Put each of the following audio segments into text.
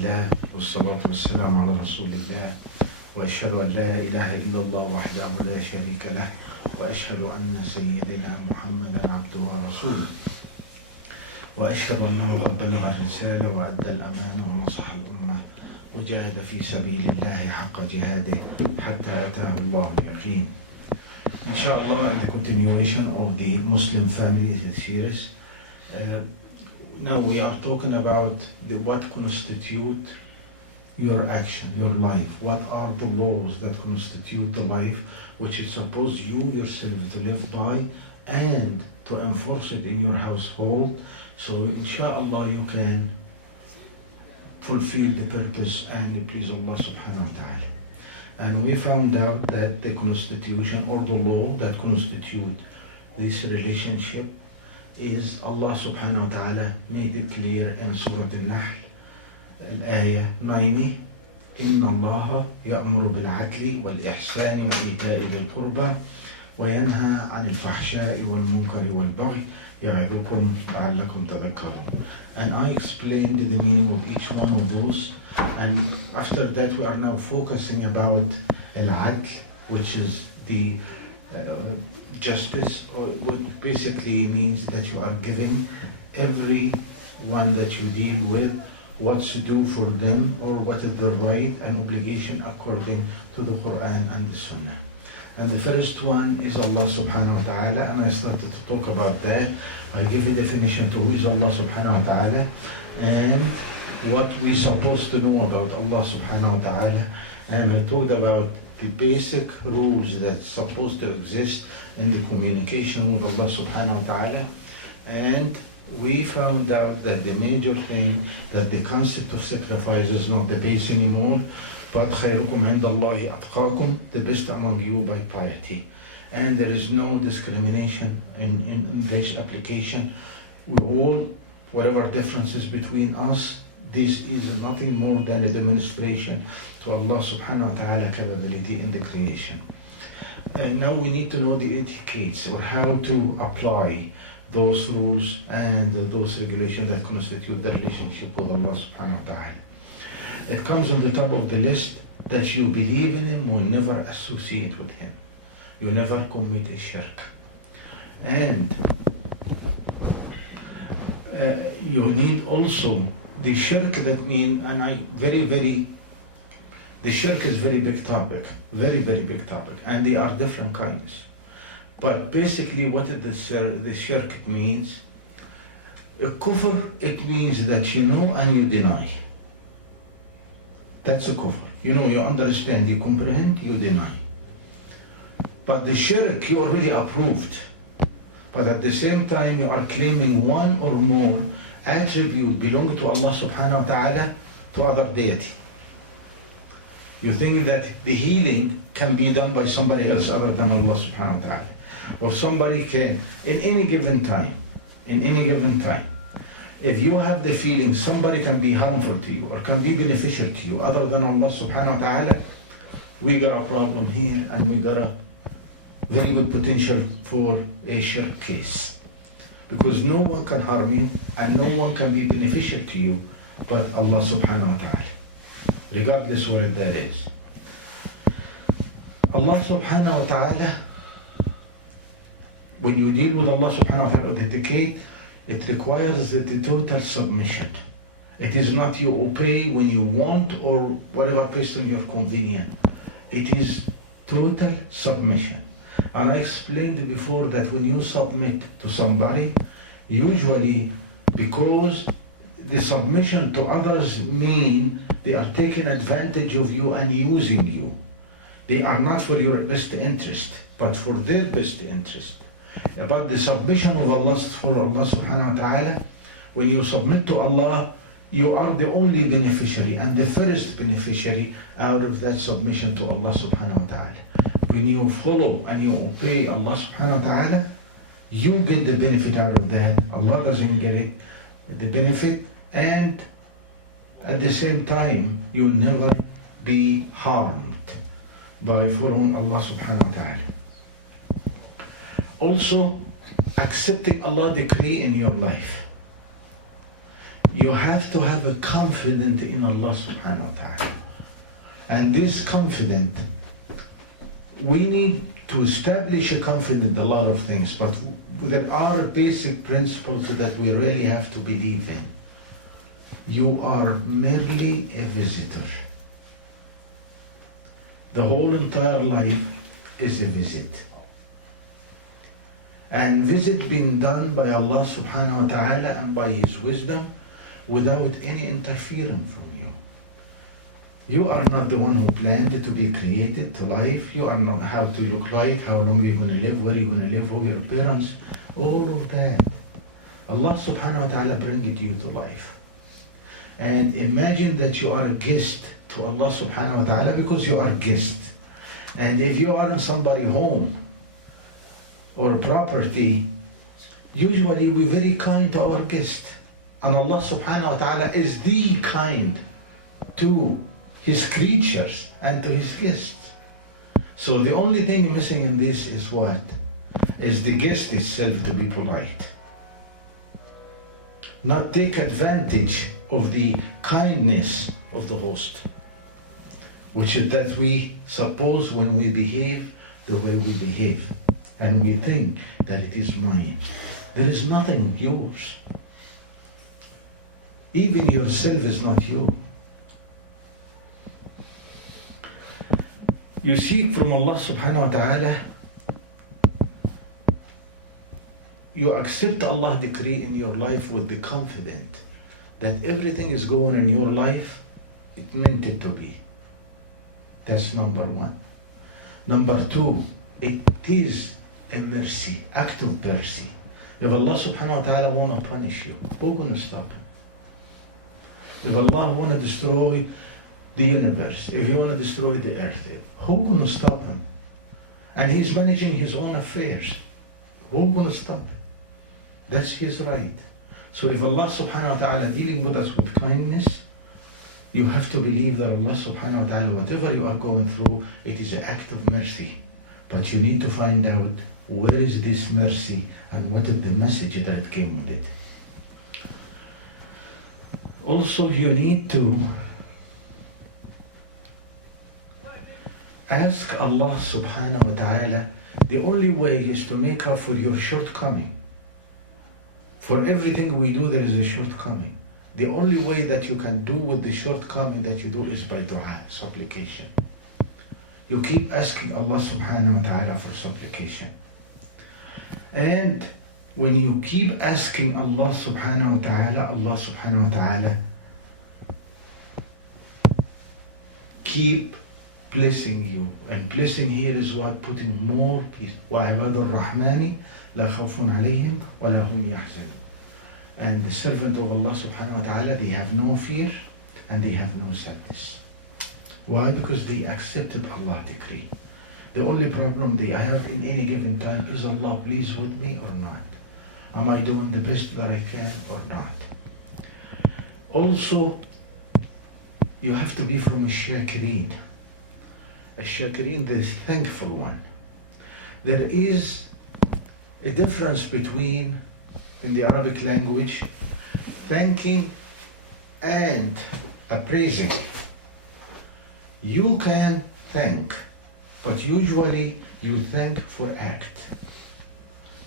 لله والصلاة والسلام على رسول الله وأشهد أن لا إله إلا الله وحده لا شريك له وأشهد أن سيدنا محمدا عبده ورسوله وأشهد أنه قد بلغ الرسالة وأدى الأمانة ونصح الأمة وجاهد في سبيل الله حق جهاده حتى أتاه الله اليقين. Inshallah, in the continuation of the Muslim family series, now we are talking about what constitute your action, your life. What are the laws that constitute the life which is supposed you yourself to live by and to enforce it in your household, so inshallah you can fulfill the purpose and please Allah subhanahu wa ta'ala. And we found out that the constitution or the law that constitute this relationship is Allah subhanahu wa ta'ala made it clear in Surah Al-Nahl, الآية 90, إن الله يأمر بالعدل والإحسان وإيتاء ذي القربى وينهى عن الفحشاء والمنكر والبغي يعظكم لعلكم تذكرون. And I explained the meaning of each one of those, and after that we are now focusing about al-adl, which is the justice, or what basically means that you are giving everyone that you deal with what's to do for them, or what is the right and obligation according to the Quran and the Sunnah. And the first one is Allah subhanahu wa ta'ala, and I started to talk about that. I give a definition to who is Allah subhanahu wa ta'ala and what we're supposed to know about Allah subhanahu wa ta'ala. And I talked about the basic rules that's supposed to exist in the communication with Allah subhanahu wa ta'ala. And we found out that the major thing, that the concept of sacrifice is not the base anymore, but خيركم عند الله أتقاكم, the best among you by piety. And there is no discrimination in this application. We all, whatever differences between us, this is nothing more than a demonstration to Allah subhanahu wa ta'ala capability in the creation. And now we need to know the etiquettes, or how to apply those rules and those regulations that constitute the relationship with Allah subhanahu wa ta'ala. It comes on the top of the list that you believe in Him or never associate with Him. You never commit a shirk. And you need also the shirk, that means, the shirk is very big topic, very big topic, and they are different kinds. But basically what the shirk means, kufr, it means that you know and you deny. That's a kufr. You know, you understand, you comprehend, you deny. But the shirk, you already approved. But at the same time, you are claiming one or more attribute belonging to Allah subhanahu wa ta'ala to other deity. You think that the healing can be done by somebody else other than Allah subhanahu wa ta'ala. Or somebody can, in any given time, if you have the feeling somebody can be harmful to you or can be beneficial to you other than Allah subhanahu wa ta'ala, we got a problem here, and we got a very good potential for a shirk case. Because no one can harm you and no one can be beneficial to you but Allah subhanahu wa ta'ala, regardless what that is. Allah subhanahu wa ta'ala, when you deal with Allah subhanahu wa ta'ala, it requires the total submission. It is not you obey when you want or whatever person you're convenient. It is total submission. And I explained before that when you submit to somebody, usually because the submission to others mean they are taking advantage of you and using you. They are not for your best interest, but for their best interest. But the submission of Allah for Allah subhanahu wa ta'ala, when you submit to Allah, you are the only beneficiary and the first beneficiary out of that submission to Allah subhanahu wa ta'ala. When you follow and you obey Allah subhanahu wa ta'ala, you get the benefit out of that. Allah doesn't get it, the benefit, and at the same time, you'll never be harmed by following Allah subhanahu wa ta'ala. Also, accepting Allah's decree in your life. You have to have a confidence in Allah subhanahu wa ta'ala. And this confidence, we need to establish a confidence in a lot of things, but there are basic principles that we really have to believe in. You are merely a visitor. The whole entire life is a visit. And visit being done by Allah subhanahu wa ta'ala and by His wisdom without any interference from you. You are not the one who planned it to be created to life. You are not how to look like, how long you're going to live, where you're going to live, who your parents, all of that. Allah subhanahu wa ta'ala bring it you to life. And imagine that you are a guest to Allah subhanahu wa ta'ala because you are a guest. And if you are in somebody's home or property, usually we're very kind to our guest. And Allah subhanahu wa ta'ala is the kind to His creatures and to His guests. So the only thing missing in this is what? Is the guest itself to be polite. Not take advantage of the kindness of the host, which is that we suppose when we behave the way we behave, and we think that it is mine. There is nothing yours. Even yourself is not you. You seek from Allah subhanahu wa ta'ala, you accept Allah's decree in your life with the confidence that everything is going in your life, it meant it to be. That's number one. Number two, it is a mercy, act of mercy. If Allah subhanahu wa ta'ala want to punish you, who's going to stop Him? If Allah want to destroy the universe, if He want to destroy the earth, who's going to stop Him? And He's managing His own affairs. Who's going to stop Him? That's His right. So if Allah subhanahu wa ta'ala dealing with us with kindness, you have to believe that Allah subhanahu wa ta'ala, whatever you are going through, it is an act of mercy. But you need to find out where is this mercy and what is the message that it came with it. Also, you need to ask Allah subhanahu wa ta'ala. The only way is to make up for your shortcoming. For everything we do, there is a shortcoming. The only way that you can do with the shortcoming that you do is by dua, supplication. You keep asking Allah subhanahu wa ta'ala for supplication. And when you keep asking Allah subhanahu wa ta'ala, Allah subhanahu wa ta'ala keep blessing you. And blessing here is what? Putting more peace. وَعِبَادُ الرَّحْمَنِ لَا خَوْفٌ عَلَيْهِمْ وَلَا هُمْ يَحْزَنُونَ. And the servant of Allah subhanahu wa ta'ala, they have no fear and they have no sadness. Why? Because they accepted Allah's decree. The only problem they have in any given time is Allah pleased with me or not? Am I doing the best that I can or not? Also, you have to be from Ash-Shakireen. Ash-Shakireen, the thankful one. There is a difference between, in the Arabic language, thanking and appraising. You can thank, but usually you thank for act.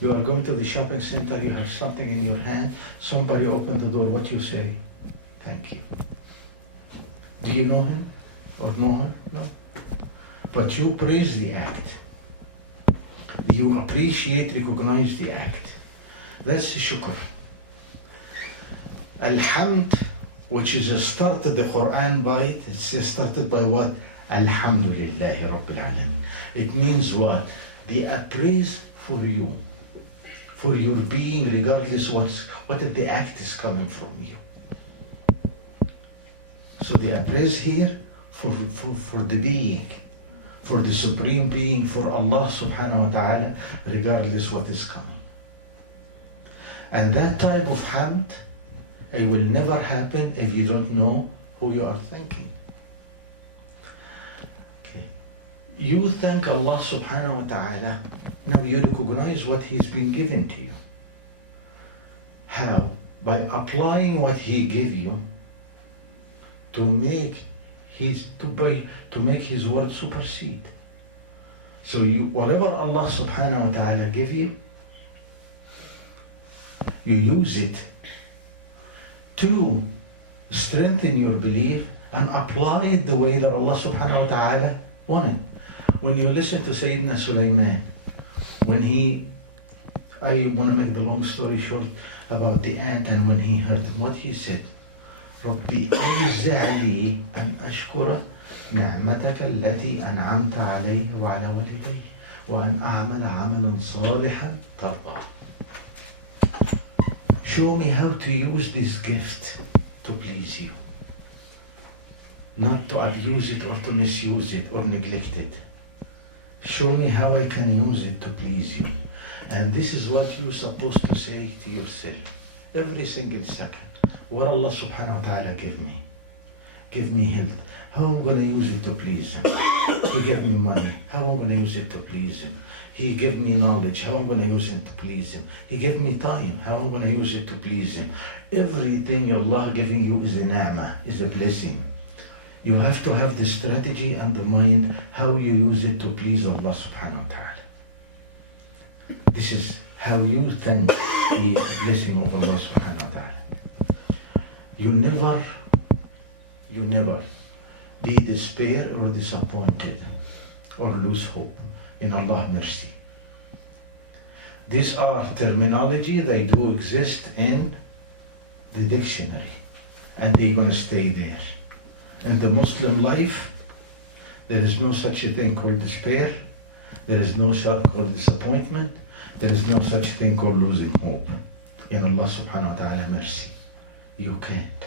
You are going to the shopping center, you have something in your hand, somebody opened the door, what you say? Thank you. Do you know him or know her? No. But you praise the act. You appreciate, recognize the act. That's shukr. Alhamd, which is started the Quran by it, it's started by what? Alhamdulillahi Rabbil Alameen. It means what? The appraise for you, for your being, regardless what the act is coming from you. So the appraise here for the being, for the supreme being, for Allah subhanahu wa ta'ala, regardless what is coming. And that type of hamd, it will never happen if you don't know who you are thanking. Okay. You thank Allah subhanahu wa ta'ala, now you recognize what He's been given to you. How? by applying what He gave you to make His word supersede. So whatever Allah subhanahu wa ta'ala give you, you use it to strengthen your belief and apply it the way that Allah subhanahu wa ta'ala wanted. When you listen to Sayyidina Sulaiman, I want to make the long story short about the ant, and when he heard what he said, ربي أوزع لي أن أشكر نعمتك التي أنعمت علي وعلى والدي وأن أعمل عملا صالحا ترضاه. Show me how to use this gift to please you, not to abuse it or to misuse it or neglect it. Show me how I can use it to please you. And this is what you're supposed to say to yourself every single second. What Allah subhanahu wa ta'ala give me? Give me health. How am I going to use it to please Him? He gave me money. How am I going to use it to please Him? He gave me knowledge. How am I going to use it to please Him? He gave me time. How am I going to use it to please Him? Everything Allah giving you is a ni'mah, is a blessing. You have to have the strategy and the mind how you use it to please Allah subhanahu wa ta'ala. This is how you thank the blessing of Allah subhanahu wa ta'ala. You never be despair or disappointed or lose hope in Allah's mercy. These are terminology, they do exist in the dictionary and they're going to stay there. In the Muslim life, there is no such a thing called despair, there is no such called disappointment, there is no such thing called losing hope in Allah subhanahu wa ta'ala mercy. You can't.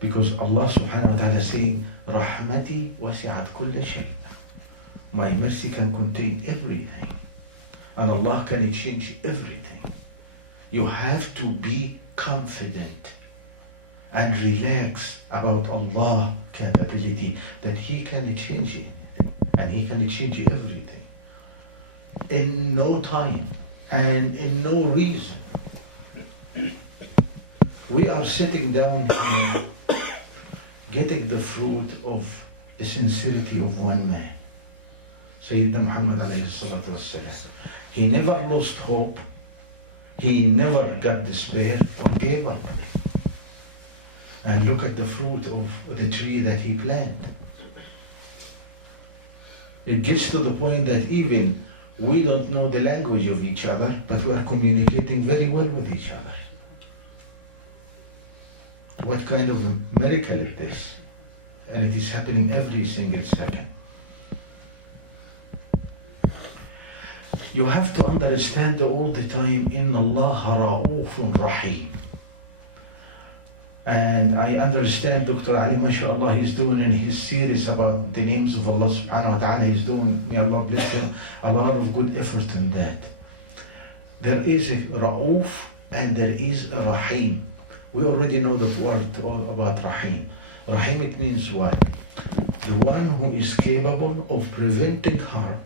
Because Allah subhanahu wa ta'ala is saying, Rahmati wasi'at kulla shay. My mercy can contain everything. And Allah can change everything. You have to be confident and relax about Allah's capability that He can change anything and He can change everything in no time and in no reason. We are sitting down here getting the fruit of the sincerity of one man, Sayyidina Muhammad alayhi salatu wassalam. He never lost hope, he never got despair or gave up. And look at the fruit of the tree that he planted. It gets to the point that even we don't know the language of each other, but we are communicating very well with each other. What kind of a miracle is this? And it is happening every single second. You have to understand all the time, Inna Allah Ra'ufun Rahim. And I understand Dr. Ali, mashallah, he's doing in his series about the names of Allah subhanahu wa ta'ala, he's doing, may Allah bless him, a lot of good effort in that. There is a Ra'uf and there is a Rahim. We already know the word about Rahim. Rahim, it means what? The one who is capable of preventing harm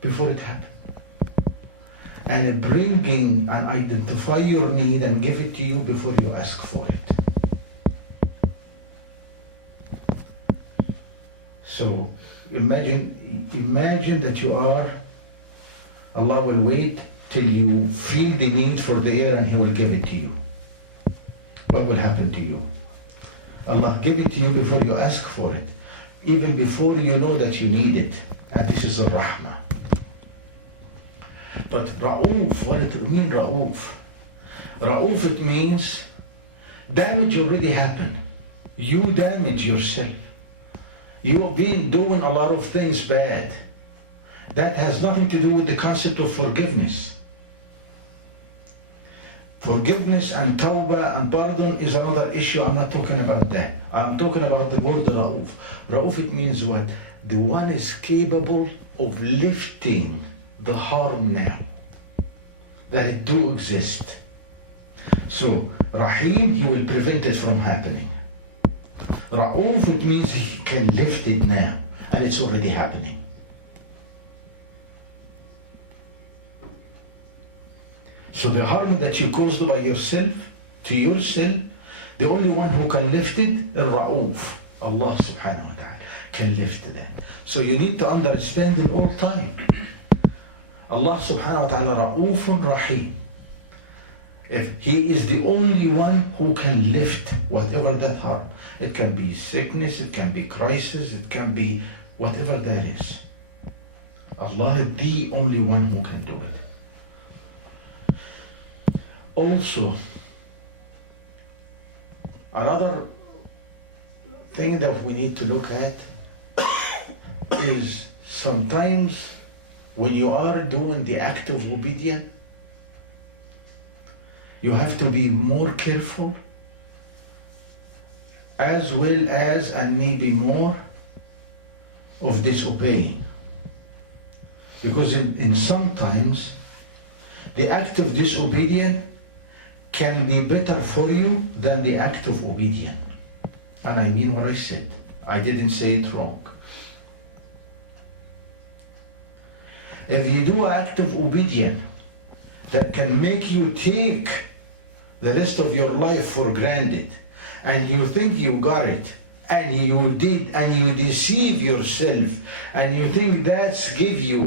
before it happens. And bringing and identify your need and give it to you before you ask for it. So imagine that you are, Allah will wait till you feel the need for the air and He will give it to you. What will happen to you? Allah give it to you before you ask for it, even before you know that you need it. And this is a rahmah. But Ra'uf, what does it mean, Ra'uf? Ra'uf, it means damage already happened. You damage yourself. You have been doing a lot of things bad. That has nothing to do with the concept of forgiveness. Forgiveness and tawbah and pardon is another issue. I'm not talking about that. I'm talking about the word Ra'uf. Ra'uf, it means what? The one is capable of lifting the harm now. That it do exist. So, Rahim, He will prevent it from happening. Ra'uf, it means He can lift it now. And it's already happening. So the harm that you caused by yourself, to yourself, the only one who can lift it, Al-Ra'uf, Allah subhanahu wa ta'ala, can lift that. So you need to understand it all time. Allah subhanahu wa ta'ala Ra'ufun Rahim. If He is the only one who can lift whatever that harm. It can be sickness, it can be crisis, it can be whatever that is. Allah is the only one who can do it. Also, another thing that we need to look at is sometimes when you are doing the act of obedience, you have to be more careful as well as, and maybe more, of disobeying. Because in sometimes the act of disobedience can be better for you than the act of obedience. And I mean what I said. I didn't say it wrong. If you do an act of obedience that can make you take the rest of your life for granted, and you think you got it, and you did, and you deceive yourself, and you think that's give you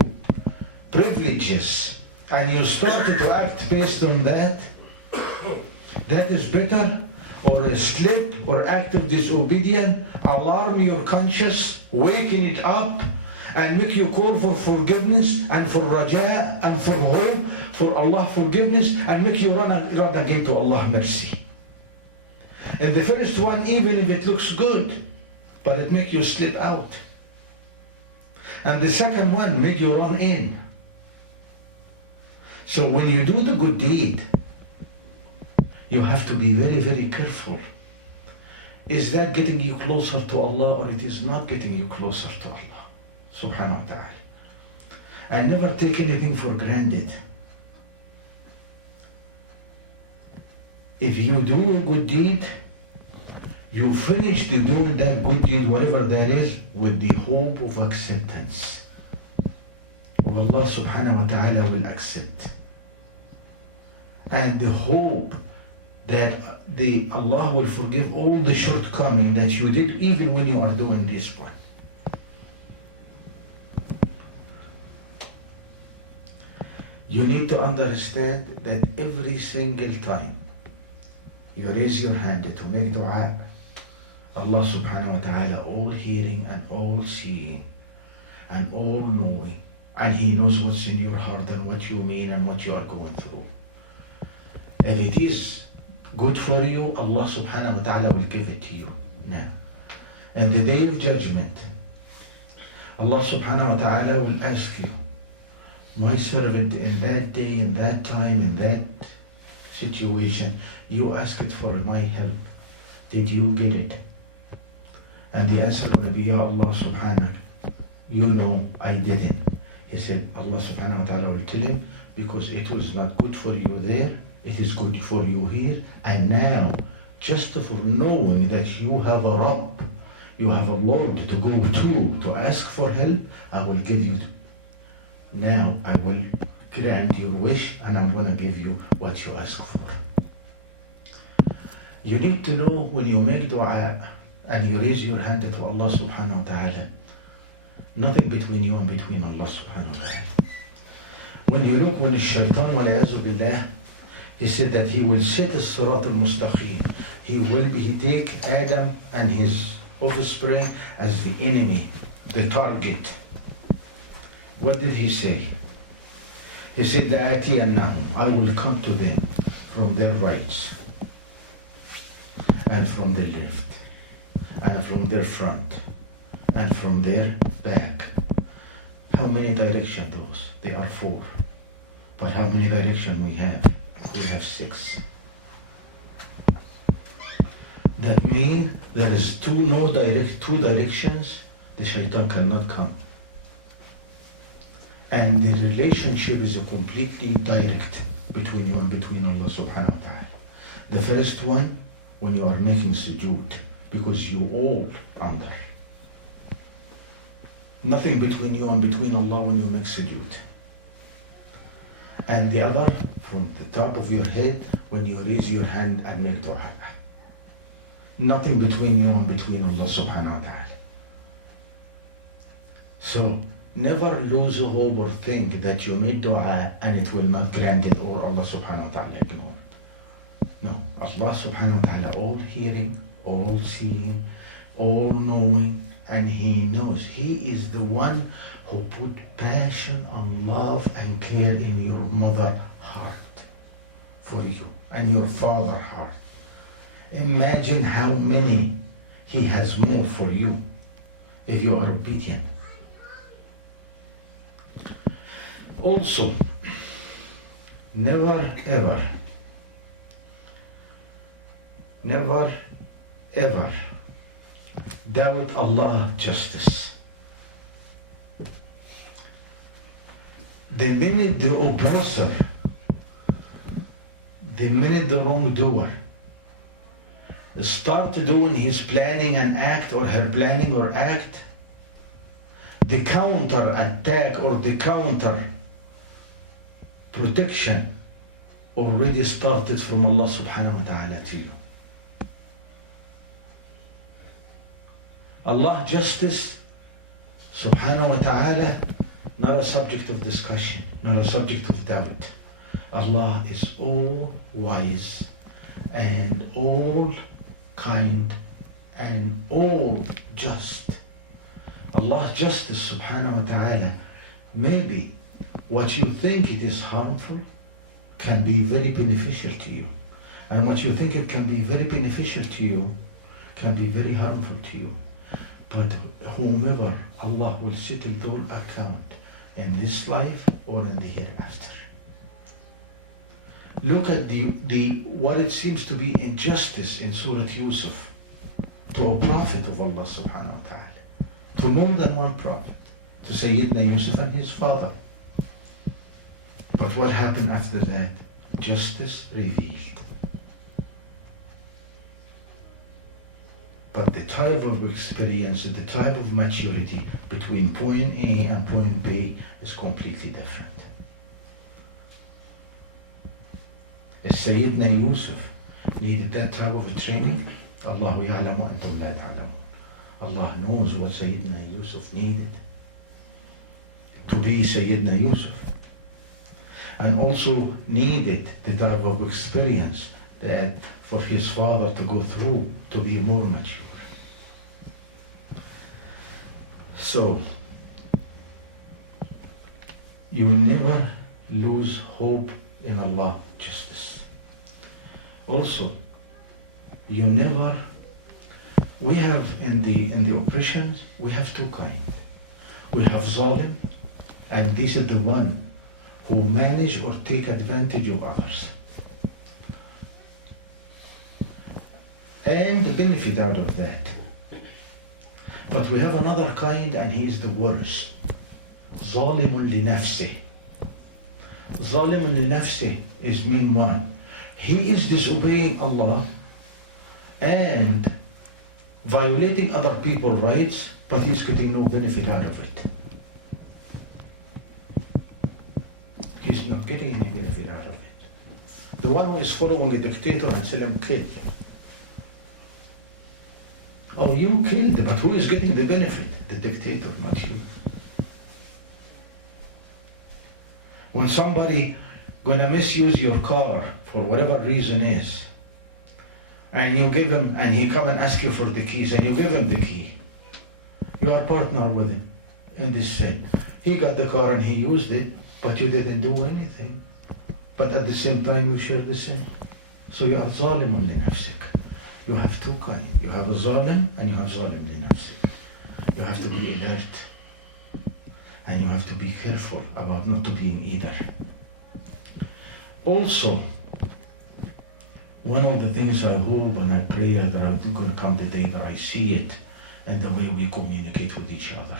privileges, and you started to act based on that, that is better, or a slip or act of disobedience, alarm your conscience, waken it up, and make you call for forgiveness and for raja and for hope for Allah forgiveness, and make you run again to Allah mercy. And the first one, even if it looks good, but it make you slip out. And the second one make you run in. So when you do the good deed, you have to be very, very careful. Is that getting you closer to Allah, or it is not getting you closer to Allah subhanahu wa ta'ala? And never take anything for granted. If you do a good deed, you finish doing that good deed, whatever that is, with the hope of acceptance. Allah subhanahu wa ta'ala will accept. And the hope that Allah will forgive all the shortcomings that you did, even when you are doing this one. You need to understand that every single time you raise your hand to make dua, Allah subhanahu wa ta'ala all hearing and all seeing and all knowing, and He knows what's in your heart and what you mean and what you are going through. If it is good for you, Allah subhanahu wa ta'ala will give it to you now. And the day of judgment, Allah subhanahu wa ta'ala will ask you, my servant, in that day, in that time, in that situation, you asked for my help. Did you get it? And the answer will be, Ya Allah subhanahu, you know I didn't. He said, Allah subhanahu wa ta'ala will tell him, because it was not good for you there, it is good for you here. And now, just for knowing that you have a Rabb, you have a Lord to go to ask for help, I will give you. Now I will grant your wish, and I'm going to give you what you ask for. You need to know when you make dua and you raise your hand to Allah subhanahu wa ta'ala, nothing between you and between Allah subhanahu wa ta'ala. When you look, when the shaitan, wal-a'azu billah, he said that he will set a sirat al-mustaqim. He take Adam and his offspring as the enemy, the target. What did he say? He said, I will come to them from their rights, and from the left, and from their front, and from their back. How many directions those? There are 4. But how many directions we have? We have 6. That means there is two directions the shaitan cannot come. And the relationship is completely direct between you and between Allah subhanahu wa ta'ala. The first one, when you are making sujood, because you all under. Nothing between you and between Allah when you make sujood. and the other from the top of your head when you raise your hand and make dua. Nothing between you and between Allah subhanahu wa ta'ala. So never lose hope or think that you made dua and it will not grant it or Allah subhanahu wa ta'ala ignore. No, Allah subhanahu wa ta'ala all hearing, all seeing, all knowing, and He knows. He is the one who put passion and love and care in your mother heart for you and your father heart. Imagine how many He has more for you if you are obedient. Also, never ever doubt Allah's justice. The minute the oppressor, the minute the wrongdoer start doing his planning and act or her planning or act, the counter attack or the counter protection already started from Allah subhanahu wa ta'ala to you. Allah justice subhanahu wa ta'ala, not a subject of discussion, not a subject of doubt. Allah is all wise and all kind and all just. Allah's justice subhanahu wa ta'ala, maybe what you think it is harmful can be very beneficial to you. And what you think it can be very beneficial to you can be very harmful to you. But whomever, Allah will settle their account in this life or in the hereafter. Look at the what it seems to be injustice in Surah Yusuf to a prophet of Allah subhanahu wa ta'ala, to more than one prophet, to Sayyidina Yusuf and his father. But what happened after that? Justice revealed. But the type of experience, the type of maturity between point A and point B is completely different. As Sayyidina Yusuf needed that type of a training, Allahu ya'lamu antum la ta'lamun. Allah knows what Sayyidina Yusuf needed to be Sayyidina Yusuf. And also needed the type of experience that for his father to go through to be more mature. So, you will never lose hope in Allah's justice. Also, we have in the oppressions, we have two kinds. We have zalim, and this is the one who manage or take advantage of others and benefit out of that. But we have another kind, and he is the worst. Zalimun li nafsih. Zalimun li nafsih is mean one. He is disobeying Allah and violating other people's rights, but he's getting no benefit out of it. He's not getting any benefit out of it. The one who is following a dictator and telling him, kill. Oh, you killed, but who is getting the benefit? The dictator, not you. When somebody gonna misuse your car for whatever reason is, and you give him, and he come and ask you for the keys, and you give him the key, you are partner with him in this sin. He got the car and he used it, but you didn't do anything. But at the same time, you share the sin. So you are zalimun li nafsik. You have two kinds. You have a zalim and you have zalim li nafsik. You have to be alert. And you have to be careful about not to be in either. Also, one of the things I hope and I pray that I'm going to come the day that I see it and the way we communicate with each other.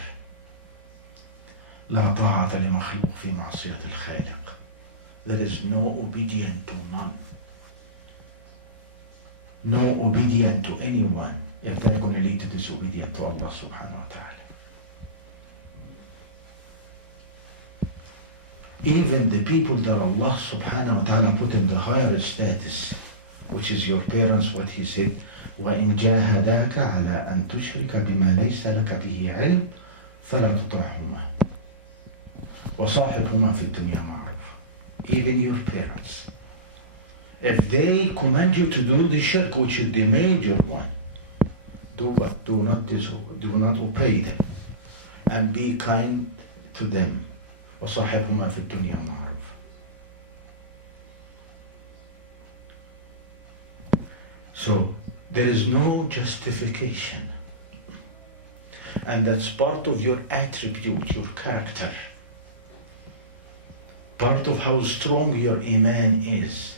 لا طاعة لمخلوق في معصية الخالق. There is no obedience to none. No obedience to anyone if they're going to lead to disobedience to Allah subhanahu wa ta'ala. even the people that Allah subhanahu wa ta'ala put in the higher status, which is your parents, what he said, وَإِنْ جَاهَدَاكَ عَلَىٰ أَن تُشْرِكَ بِمَا لَيْسَ لَكَ بِهِ عِلْمٍ فَلَا تُطِعْهُمَا وَصَاحِبْهُمَا فِي الدُّنْيَا مَعْرُوفًا. Even your parents, if they command you to do the shirk, which is the major one, do what? Do not obey them, and be kind to them. وَصَاحِبْهُمَا فِي الدُّنْيَا مَعْرُوفًا. So there is no justification, and that's part of your attribute, your character, part of how strong your iman is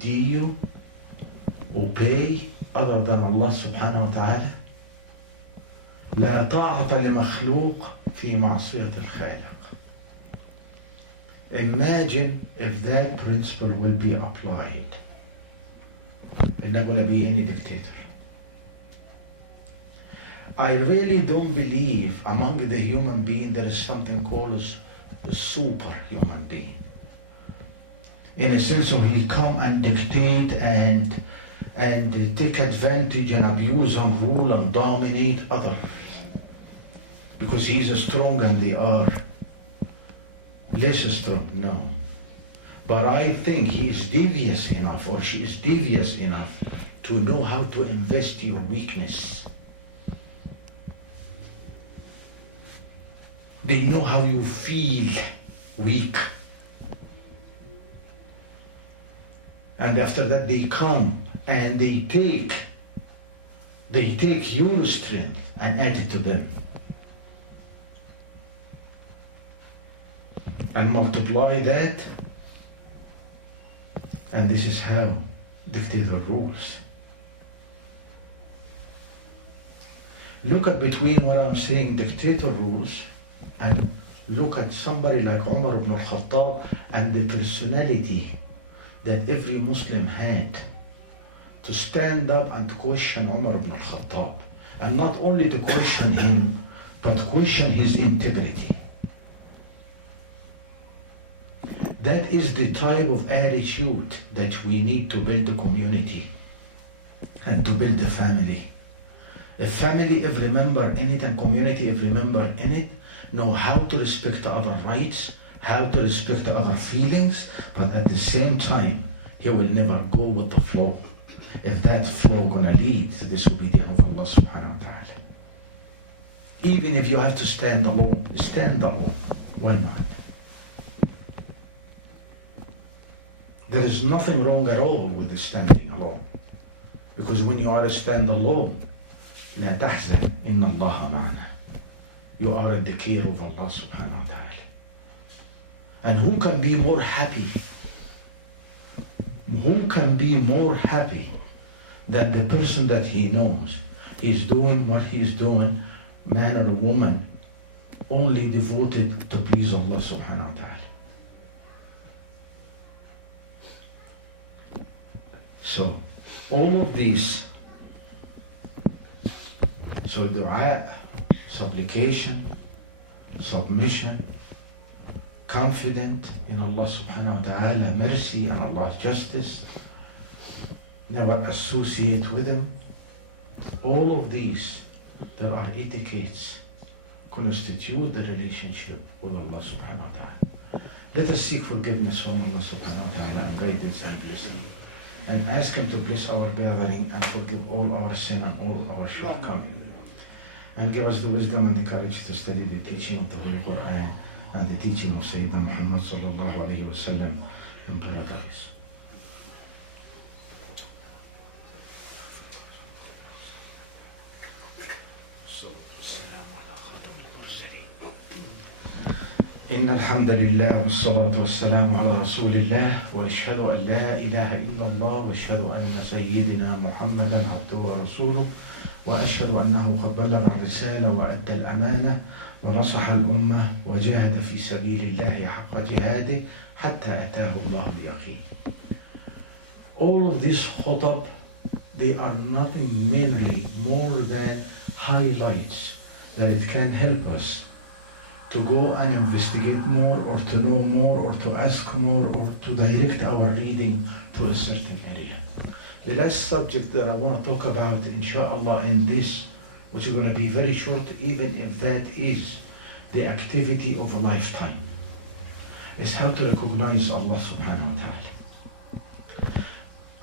do you obey other than Allah subhanahu wa ta'ala? لا طاعة لمخلوق في معصية الخالق. Imagine if that principle will be applied. There's not going to be any dictator. I really don't believe among the human being there is something called a superhuman being. In a sense of he come and dictate and take advantage and abuse and rule and dominate others. Because he's strong and they are less strong. No. But I think he is devious enough, or she is devious enough to know how to invest your weakness. They know how you feel weak. And after that they come and they take your strength and add it to them. And multiply that. And this is how dictator rules. Look at between what I'm saying, dictator rules, and look at somebody like Umar ibn al-Khattab and the personality that every Muslim had to stand up and question Umar ibn al-Khattab. And not only to question him, but question his integrity. That is the type of attitude that we need to build a community and to build a family. A family, every member in it, and community, every member in it, know how to respect the other rights, how to respect the other feelings, but at the same time, he will never go with the flow. If that flow gonna lead to disobedience of Allah subhanahu wa ta'ala. Even if you have to stand alone. Why not? There is nothing wrong at all with the standing alone. Because when you are a stand alone, لا تحزن إن الله معنا. You are in the care of Allah subhanahu wa ta'ala. And who can be more happy? Who can be more happy than the person that he knows is doing what he is doing, man or woman, only devoted to please Allah subhanahu wa ta'ala. So, all of these, so dua, supplication, submission, confident in Allah subhanahu wa ta'ala, mercy and Allah's justice, never associate with Him. All of these, there are etiquettes, constitute the relationship with Allah subhanahu wa ta'ala. Let us seek forgiveness from Allah subhanahu wa ta'ala and guidance and blessing. And ask Him to bless our gathering and forgive all our sin and all our shortcomings. And give us the wisdom and the courage to study the teaching of the Holy Quran and the teaching of Sayyidina Muhammad sallallahu alayhi wa sallam in paradise. إن الحمد لله والصلاة والسلام على رسول الله وأشهد أن لا إله إلا الله وأشهد أن سيدنا محمدا عبده ورسوله وأشهد أنه قد بلغ الرسالة وأدى الأمانة ونصح الأمة وجاهد في سبيل الله حق جهاده حتى أتاه الله اليقين. All of these khutab, they are nothing mainly more than highlights that it can help us to go and investigate more, or to know more, or to ask more, or to direct our reading to a certain area. The last subject that I want to talk about, inshallah, in this, which is going to be very short, even if that is the activity of a lifetime, is how to recognize Allah subhanahu wa ta'ala.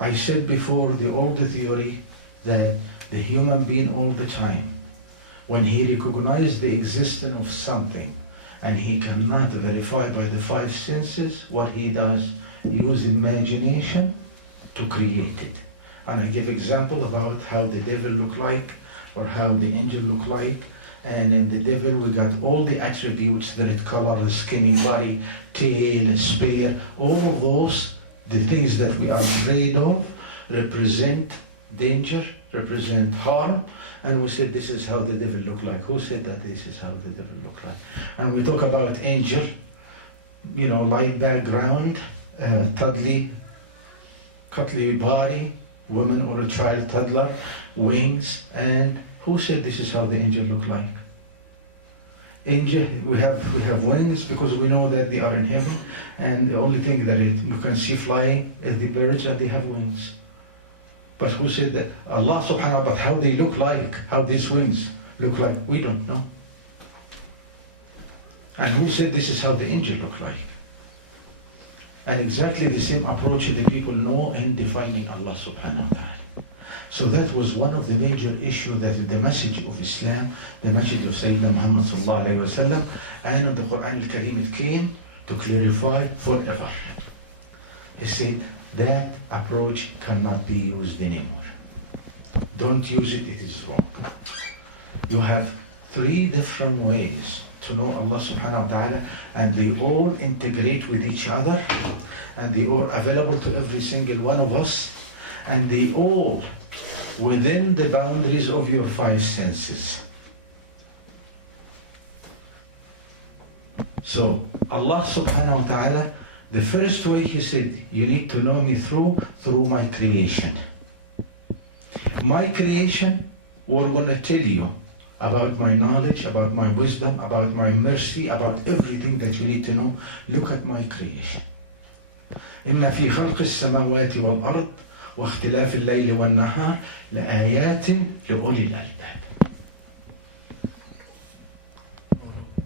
I said before, the old theory that the human being all the time, when he recognizes the existence of something and he cannot verify by the five senses, what he does, use imagination to create it. And I give example about how the devil look like, or how the angel look like. And in the devil we got all the attributes, the red color, the skinny body, tail, spear, all of those, the things that we are afraid of, represent danger, represent harm. And we said this is how the devil look like. Who said that this is how the devil look like? And we talk about angel, light background, cuddly body, woman or a child toddler, wings. And who said this is how the angel look like? Angel, we have wings because we know that they are in heaven, and the only thing that you can see flying is the birds, and they have wings. But who said that? Allah subhanahu wa ta'ala, but how they look like, how these wings look like, we don't know. And who said this is how the angel look like? And exactly the same approach the people know in defining Allah subhanahu wa ta'ala. So that was one of the major issues that the message of Islam, the message of Sayyidina Muhammad sallallahu alayhi wa sallam, and in the Quran al-Kareem, it came to clarify forever. He said, that approach cannot be used anymore. Don't use it, it is wrong. You have three different ways to know Allah subhanahu wa ta'ala, and they all integrate with each other, and they are available to every single one of us, and they all within the boundaries of your five senses. So Allah subhanahu wa ta'ala, the first way He said, you need to know me through my creation. My creation, we're going to tell you about my knowledge, about my wisdom, about my mercy, about everything that you need to know. Look at my creation. إن في خلق السماوات والأرض واختلاف الليل والنهار لآيات لأولي الألباب.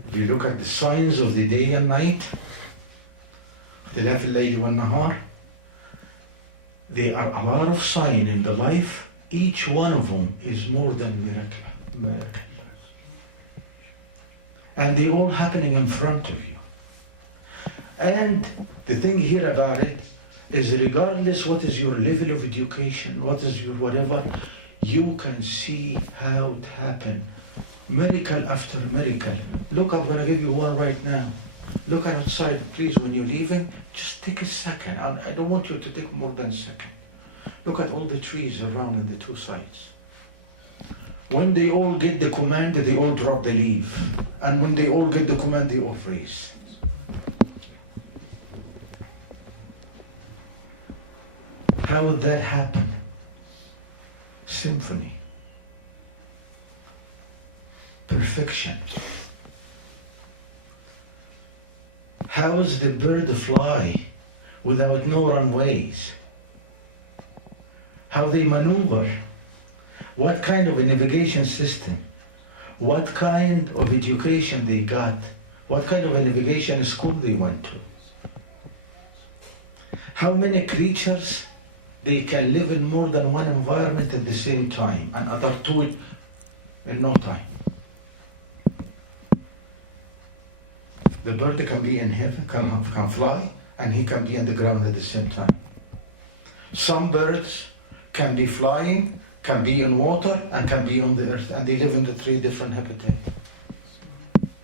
If you look at the signs of the day and night, اختلاف الليل والنهار, there are a lot of signs in the life. Each one of them is more than miracle. And they all happening in front of you. And the thing here about it is, regardless what is your level of education, what is your whatever, you can see how it happened. Miracle after miracle. Look, I'm going to give you one right now. Look outside, please, when you're leaving, just take a second. I don't want you to take more than a second. Look at all the trees around on the two sides. When they all get the command, they all drop the leaf. And when they all get the command, they all freeze. How would that happen? Symphony. Perfection. How does the bird fly without no runways? How they maneuver? What kind of a navigation system? What kind of education they got? What kind of a navigation school they went to? How many creatures they can live in more than one environment at the same time, and other two in no time? The bird can be in heaven, can fly, and he can be on the ground at the same time. Some birds can be flying, can be in water, and can be on the earth, and they live in the three different habitats.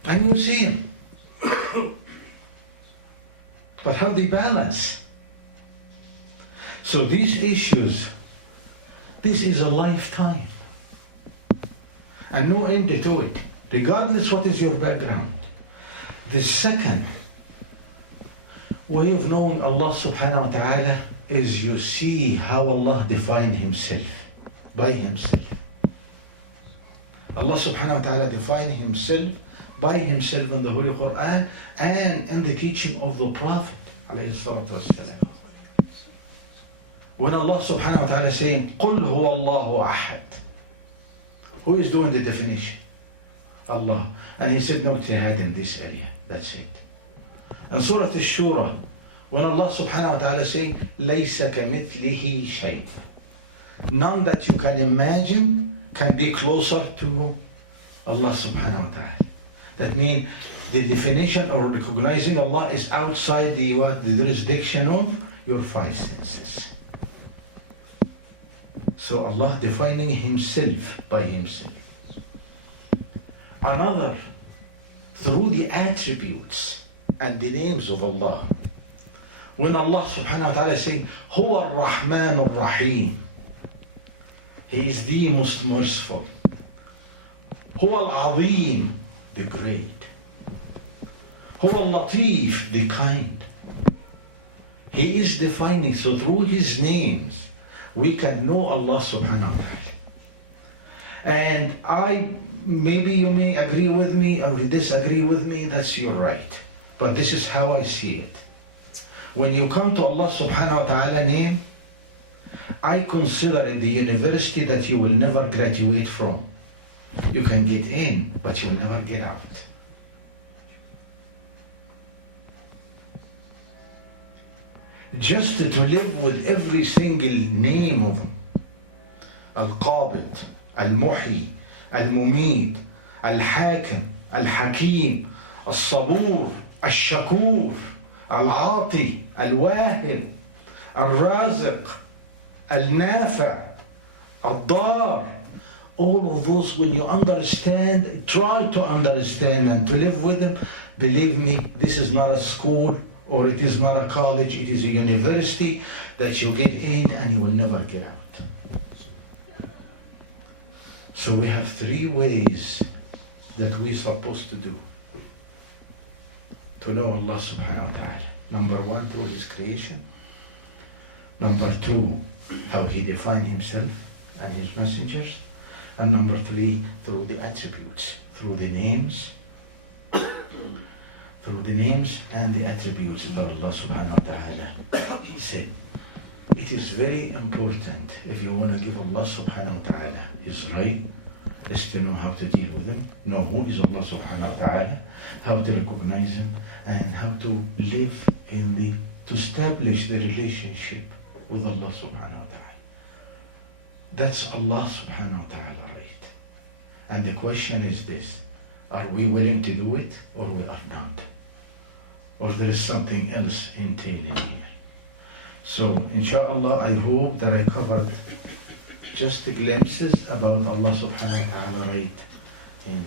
And you see them. But how they balance? So these issues, this is a lifetime. And no end to it, regardless what is your background. The second way of knowing Allah subhanahu wa ta'ala is you see how Allah defined Himself, by Himself. Allah subhanahu wa ta'ala defined Himself by himself in the Holy Quran and in the teaching of the Prophet alayhi salatu wasalam. When Allah subhanahu wa ta'ala is saying, قُلْ هُوَ اللَّهُ أَحَدٌ, who is doing the definition? Allah. And he said no ijtihad in this area. That's it. In Surah Al-Shura, when Allah subhanahu wa ta'ala is saying, لَيْسَ كَمِثْلِهِ شَيْءٍ, none that you can imagine can be closer to Allah subhanahu wa ta'ala. That means the definition or recognizing Allah is outside the jurisdiction of your five senses. So Allah defining himself by himself. Another, through the attributes and the names of Allah. When Allah subhanahu wa ta'ala is saying, Huwa ar-Rahman ar-Rahim, He is the most merciful. Huwa al-Azim, the great. Huwa al-Latif, the kind. He is defining, so through his names, we can know Allah subhanahu wa ta'ala. And maybe you may agree with me or disagree with me, that's your right. But this is how I see it. When you come to Allah subhanahu wa ta'ala name, I consider in the university that you will never graduate from. You can get in, but you will never get out. Just to live with every single name of him. Al-Qabid, Al-Muhi, Al-Mumid, Al-Hakim, Al-Hakim, Al-Sabur, Al-Shakur, Al-Ati, Al-Wahid, Al-Raziq, Al-Nafi', Al-Dar. All of those, when you understand, try to understand and to live with them, believe me, this is not a school or it is not a college, it is a university that you get in and you will never get out. So we have three ways that we're supposed to do to know Allah subhanahu wa ta'ala. Number one, through his creation. Number two, how he defined himself and his messengers. And number three, through the attributes, through the names, and the attributes that Allah subhanahu wa ta'ala said. It is very important, if you want to give Allah subhanahu wa ta'ala his right, is to know how to deal with him, know who is Allah subhanahu wa ta'ala, how to recognize him, and how to live to establish the relationship with Allah subhanahu wa ta'ala. That's Allah subhanahu wa ta'ala right. And the question is this, are we willing to do it or we are not? Or there is something else entailing here. So inshallah, I hope that I covered just the glimpses about Allah subhanahu wa ta'ala right in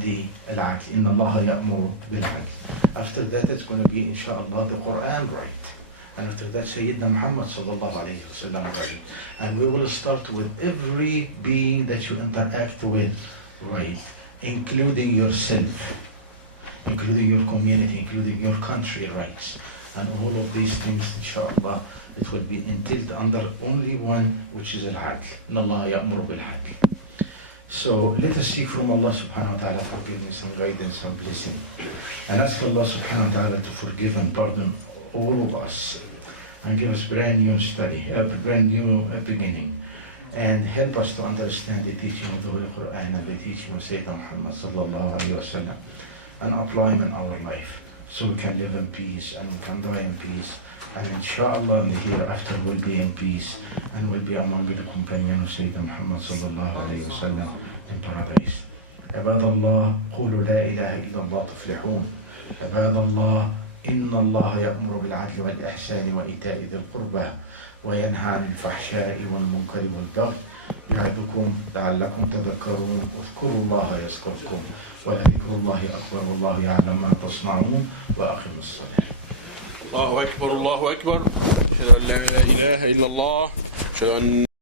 the al-'adl. Inna Allah ya'muru bil-'adl. After that it's going to be inshallah the Quran right. And after that Sayyidina Muhammad sallallahu alayhi wa sallam right. And we will start with every being that you interact with right, including yourself, including your community, including your country rights. And all of these things, inshallah, it will be entailed under only one, which is al-'adl. Inna Allah ya'muru bil-'adl. So let us seek from Allah subhanahu wa ta'ala forgiveness and guidance and blessing. And ask Allah subhanahu wa ta'ala to forgive and pardon all of us. And give us brand new study, a brand new beginning. And help us to understand the teaching of the Holy Quran and the teaching of Sayyidina Muhammad sallallahu alayhi wa sallam. And apply them in our life. So we can live in peace and we can die in peace. And inshallah in the hereafter we'll be in peace and we'll be among the companions of Sayyidina Muhammad sallallahu alayhi wa sallam in paradise. عباد الله قولوا لا إله إلا الله تفلحون. عباد الله إن الله يأمر بالعدل والإحسان وإيتاء ذي القربى وينهى عن الفحشاء والمنكر والبغي يعظكم لعلكم تذكرون. اذكروا الله يذكركم ولذكر الله أكبر والله يعلم ما تصنعون وأقم الصلاة. الله أكبر الله أكبر. أشهد أن لا إله إلا الله. أشهد أن